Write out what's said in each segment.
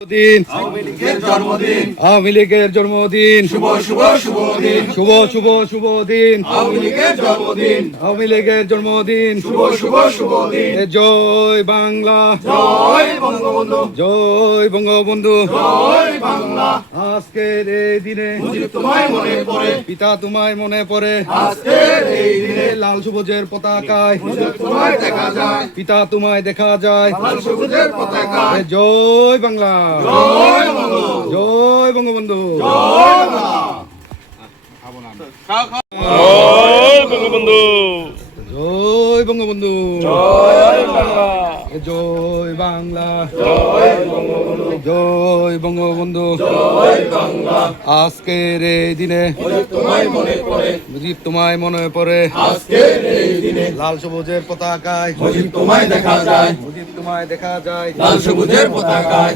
দিন আওয়ামী লীগের জন্মদিন আওয়ামী লীগের জন্মদিন শুভ শুভ শুভ দিন শুভ শুভ শুভ দিন আওয়ামী লীগের জন্মদিন আওয়ামী লীগের জন্মদিন শুভ শুভ শুভ দিন এ জয় বাংলা জয় বঙ্গবন্ধু জয় বঙ্গবন্ধু জয় বাংলা আজকের এই দিনে মুজিব তোমায় মনে পড়ে পিতা তোমায় মনে পড়ে আজকের এই দিনে লাল সবুজের পতাকায় মুজিব তোমায় দেখা যায় পিতা তোমায় দেখা যায় লাল সবুজের পতাকায় এ জয় বাংলা জয় বঙ্গবন্ধু জয় বঙ্গবন্ধু জয় বাংলা জয় বঙ্গবন্ধু জয় বঙ্গবন্ধু জয় বাংলা এ জয় বাংলা জয় বঙ্গবন্ধু জয় বঙ্গবন্ধু জয় বাংলা আজকের এই দিনে মুজিব তোমায় মনে পড়ে মুজিব তোমায় মনে পড়ে আজকের এই দিনে লাল সবুজের পতাকায় মুজিব তোমায় দেখা যায় মুজিব তোমায় দেখা যায় লাল সবুজের পতাকায়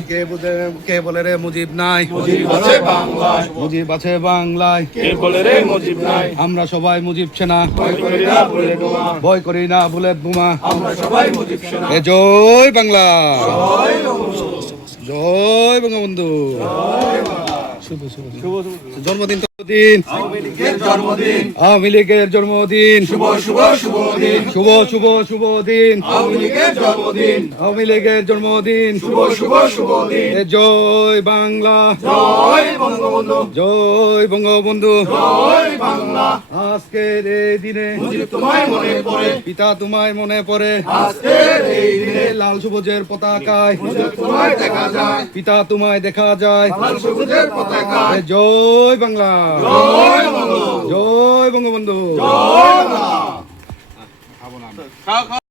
কে বলে রে মুজিব নাই মুজিব আছে বাংলায় মুজিব আছে বাংলায় কে বলে রে মুজিব নাই আমরা সবাই মুজিব সেনা ভয় করি না বুলেট বোমা ভয় করি না বুলেট বোমা আমরা সবাই মুজিব সেনা এ জয় বাংলা জয় বঙ্গবন্ধু জয় বঙ্গবন্ধু জন্মদিন দিন আওয়ামী লীগের জন্মদিন আওয়ামী লীগের জন্মদিন শুভ শুভ শুভ দিন শুভ শুভ শুভ দিন আওয়ামী লীগের জন্মদিন আওয়ামী লীগের জন্মদিন শুভ শুভ শুভ দিন এ জয় বাংলা জয় বঙ্গবন্ধু জয় বঙ্গবন্ধু জয় বাংলা আজকের এই দিনে মুজিব তোমায় মনে পড়ে পিতা তোমায় মনে পড়ে আজকের এই দিনে লাল সবুজের পতাকায় মুজিব তোমায় দেখা যায় পিতা তোমায় দেখা যায় লাল সবুজের পতাকায় এ জয় বাংলা জয় বঙ্গবন্ধু জয় বঙ্গবন্ধু জয় বাংলা